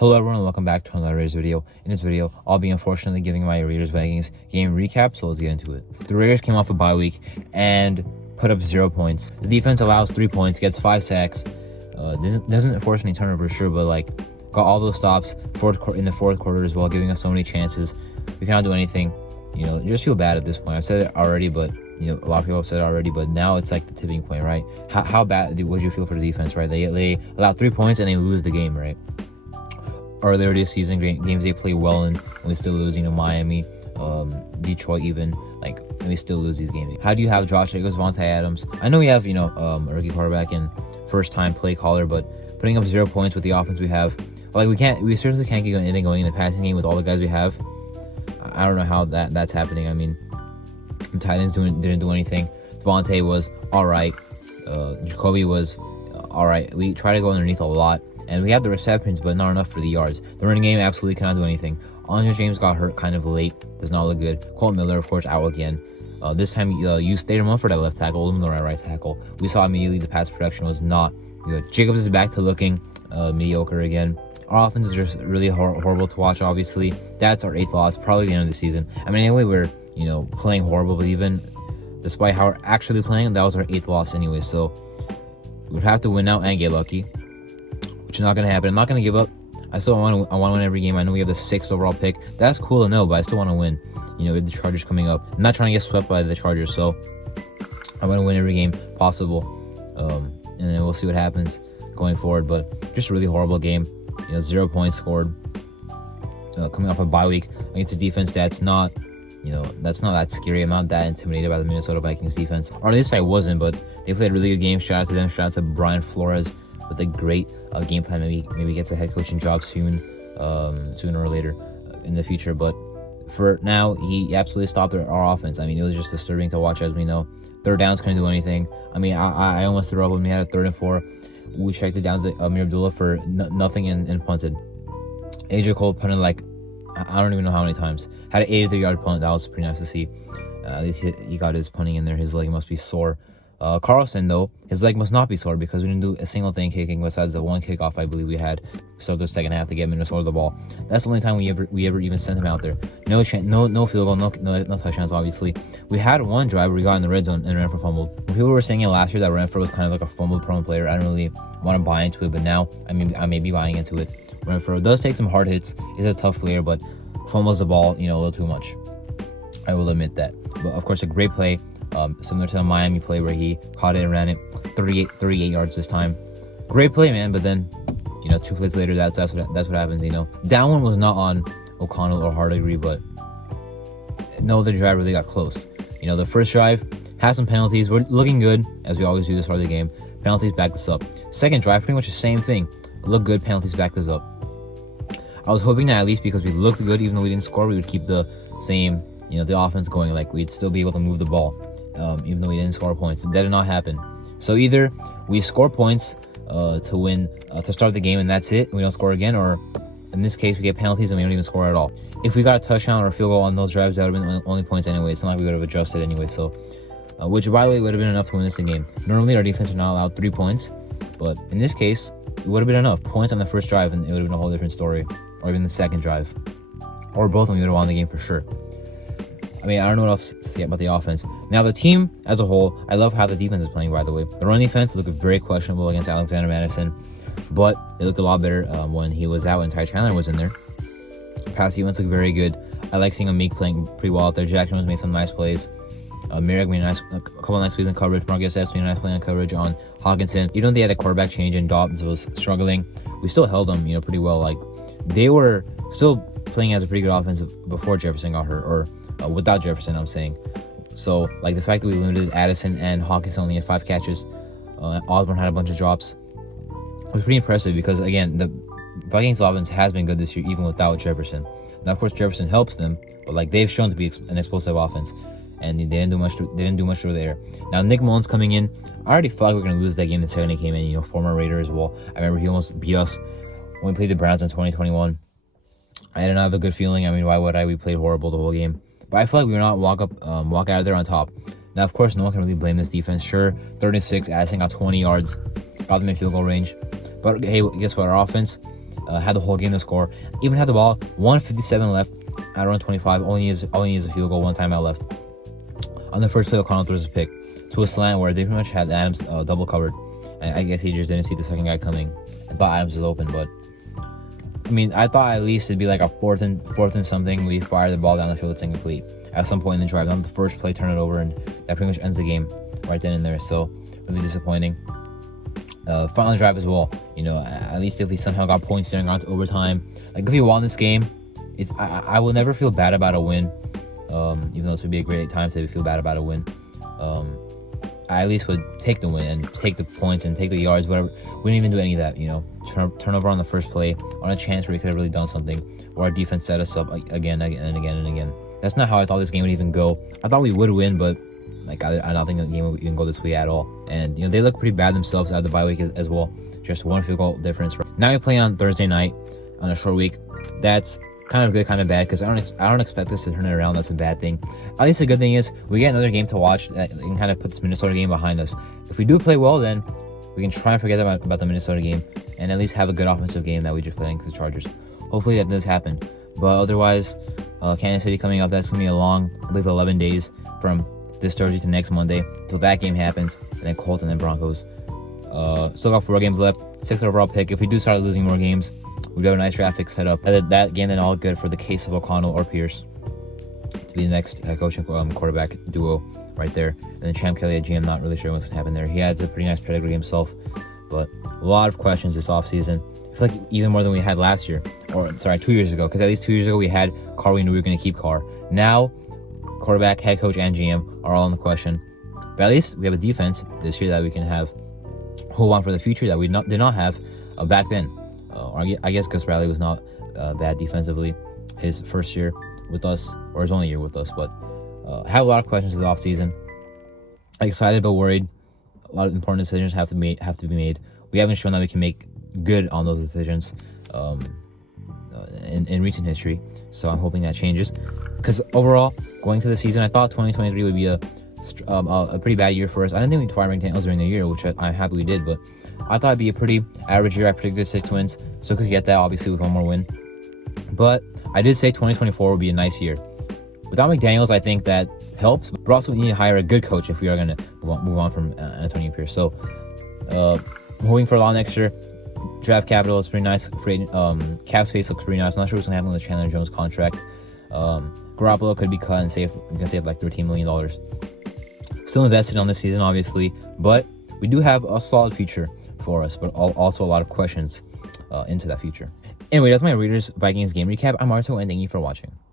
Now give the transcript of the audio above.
Hello everyone and welcome back to another Raiders video. In this video, I'll be unfortunately giving my Raiders Vikings game recap, so let's get into it. The Raiders came off a bye week and put up 0 points. The defense allows 3 points, gets 5 sacks, doesn't force any turnovers, sure, but got all those stops in the fourth quarter as well, giving us so many chances. We cannot do anything. Just feel bad at this point. I've said it already, but a lot of people have said it already, but now it's like the tipping point, right? How bad would you feel for the defense, right? They allow 3 points and they lose the game, right? Earlier this season, games they play well in, and we still lose, Miami, Detroit even, and we still lose these games. How do you have Josh Jacobs, Vontae Adams? I know we have, a rookie quarterback and first-time play caller, but putting up 0 points with the offense we have, we certainly can't get anything going in the passing game with all the guys we have. I don't know how that's happening. I mean, the Titans didn't do anything. Devontae was all right. Jacoby was all right. We try to go underneath a lot. And we have the receptions, but not enough for the yards. The running game absolutely cannot do anything. Andre James got hurt kind of late. Does not look good. Colt Miller, of course, out again. This time, you stayed him on for that left tackle, Oldham right tackle. We saw immediately the pass production was not good. Jacobs is back to looking mediocre again. Our offense is just really horrible to watch, obviously. That's our 8th loss, probably the end of the season. I mean, anyway, we're, playing horrible, but even despite how we're actually playing, that was our 8th loss anyway. So we'd have to win now and get lucky, which is not going to happen. I'm not going to give up. I want to win every game. I know we have the 6th overall pick. That's cool to know, but I still want to win. With the Chargers coming up. I'm not trying to get swept by the Chargers, so I want to win every game possible. And then we'll see what happens going forward. But just a really horrible game. 0 points scored. Coming off a bye week against a defense that's not, that's not that scary. I'm not that intimidated by the Minnesota Vikings defense. Or at least I wasn't, but they played a really good game. Shout out to them. Shout out to Brian Flores with a great game plan. Maybe gets a head coaching job sooner or later in the future. But for now, he absolutely stopped our offense. I mean, it was just disturbing to watch, as we know. Third downs couldn't do anything. I mean, I almost threw up when we had a 3rd and 4. We checked it down to Amir Abdullah for nothing and punted. AJ Cole punted I don't even know how many times. Had an 83-yard punt. That was pretty nice to see. At least he got his punting in there. His leg must be sore. Carlson, though, his leg must not be sore because we didn't do a single thing kicking besides the one kickoff I believe we had. So the second half to get Minnesota the ball. That's the only time we ever even sent him out there. No chance, no field goal, no touchdowns. Obviously, we had one drive where we got in the red zone and Renfrow fumbled. When people were saying it last year that Renfrow was kind of like a fumble-prone player, I don't really want to buy into it. But now I may be buying into it. Renfrow does take some hard hits. He's a tough player, but fumbles the ball, a little too much. I will admit that. But of course, a great play. Similar to the Miami play where he caught it and ran it 38 yards this time. Great play, man. But then, 2 plays later, that's what happens. That one was not on O'Connell or Hardigree, but no other drive really got close. The first drive has some penalties. We're looking good, as we always do this part of the game. Penalties backed us up. Second drive, pretty much the same thing. Look good, penalties backed us up. I was hoping that at least because we looked good, even though we didn't score, we would keep the same, the offense going. We'd still be able to move the ball. Even though we didn't score points. That did not happen. So either we score points to win, to start the game, and that's it, we don't score again, or in this case, we get penalties and we don't even score at all. If we got a touchdown or a field goal on those drives, that would have been only points anyway. It's not like we would have adjusted anyway. So, which, by the way, would have been enough to win this game. Normally, our defense are not allowed 3 points, but in this case, it would have been enough points on the first drive, and it would have been a whole different story, or even the second drive, or both, and we would have won the game for sure. I mean, I don't know what else to say about the offense. Now, the team as a whole, I love how the defense is playing, by the way. The run defense looked very questionable against Alexander Madison, but it looked a lot better when he was out and Ty Chandler was in there. Pass defense looked very good. I like seeing Meek playing pretty well out there. Jack Jones made some nice plays. Merrick made a couple of nice plays in coverage. Marcus Epps made a nice play on coverage on Hawkinson. Even though they had a quarterback change and Dobbs was struggling, we still held them, pretty well. They were still playing as a pretty good offense before Jefferson got hurt, or without Jefferson, I'm saying. So, the fact that we limited Addison and Hawkinson only had 5 catches, Osborne had a bunch of drops, was pretty impressive because, again, the Vikings offense has been good this year, even without Jefferson. Now, of course, Jefferson helps them, but, they've shown to be an explosive offense, and they didn't do much through the air. Now, Nick Mullins coming in, I already felt like we were going to lose that game the second he came in, former Raider as well. I remember he almost beat us when we played the Browns in 2021. I didn't have a good feeling. I mean, why would I? We played horrible the whole game. But I feel like we were not walk out of there on top. Now, of course, no one can really blame this defense. Sure, 36, Addison got 20 yards, got them in field goal range. But hey, guess what? Our offense had the whole game to score. Even had the ball, 1:57 left at around 25. Only needs a field goal, one timeout left. On the first play, O'Connell throws a pick to a slant where they pretty much had Adams double covered. And I guess he just didn't see the second guy coming and thought Adams was open. But I mean, I thought at least it'd be like a fourth and something. We fire the ball down the field, it's incomplete at some point in the drive. On the first play, turn it over, and that pretty much ends the game right then and there. So really disappointing. Final drive as well. You know, at least if we somehow got points there and got to overtime, like if we won this game, I will never feel bad about a win. Even though this would be a great time to feel bad about a win. I at least would take the win and take the points and take the yards, whatever. We didn't even do any of that, you know. Turnover on the first play on a chance where we could have really done something, where our defense set us up again and again. That's not how I thought this game would even go. I thought we would win, but like I don't think the game would even go this way at all. And you know, they look pretty bad themselves out of the bye week as well. Just one field goal difference. Now we play on Thursday night on a short week. That's kind of good, kind of bad, because I don't expect us to turn it around. That's a bad thing. At least the good thing is we get another game to watch that can kind of put this Minnesota game behind us. If we do play well, then we can try and forget about the Minnesota game and at least have a good offensive game that we just played against the Chargers. Hopefully that does happen. But otherwise, Kansas City coming up, that's going to be a long, I believe, 11 days from this Thursday to next Monday until that game happens, and then Colts and then Broncos. Still got 4 games left, 6th overall pick. If we do start losing more games, we have a nice draft pick set up. That game then all good for the case of O'Connell or Pierce to be the next coach and quarterback duo right there. And then Champ Kelly at GM, not really sure what's going to happen there. He has a pretty nice pedigree himself, but a lot of questions this offseason. I feel like even more than we had last year, or sorry, 2 years ago, because at least 2 years ago we had Carr, we knew we were going to keep Carr. Now, quarterback, head coach, and GM are all in the question. But at least we have a defense this year that we can have hold on for the future that we did not have back then. I guess Gus Bradley was not bad defensively his first year with us, or his only year with us, but have a lot of questions in the offseason. Excited but worried. A lot of important decisions have to be made. We haven't shown that we can make good on those decisions in recent history, so I'm hoping that changes. Because overall, going to the season, I thought 2023 would be a pretty bad year for us. I didn't think we'd fire McDaniels during the year, which I'm happy we did, but I thought it'd be a pretty average year. I predicted 6 wins, so could get that obviously with one more win. But I did say 2024 would be a nice year. Without McDaniels, I think that helps, but also we need to hire a good coach if we are going to move on from Antonio Pierce. So, hoping for a lot next year. Draft capital is pretty nice. Cap space looks pretty nice. I'm not sure what's going to happen with the Chandler Jones contract. Garoppolo could be cut and we can save like $13 million. Still invested on this season, obviously, but we do have a solid future for us, but also a lot of questions into that future. Anyway, that's my Raiders Vikings game recap. I'm Marto, and thank you for watching.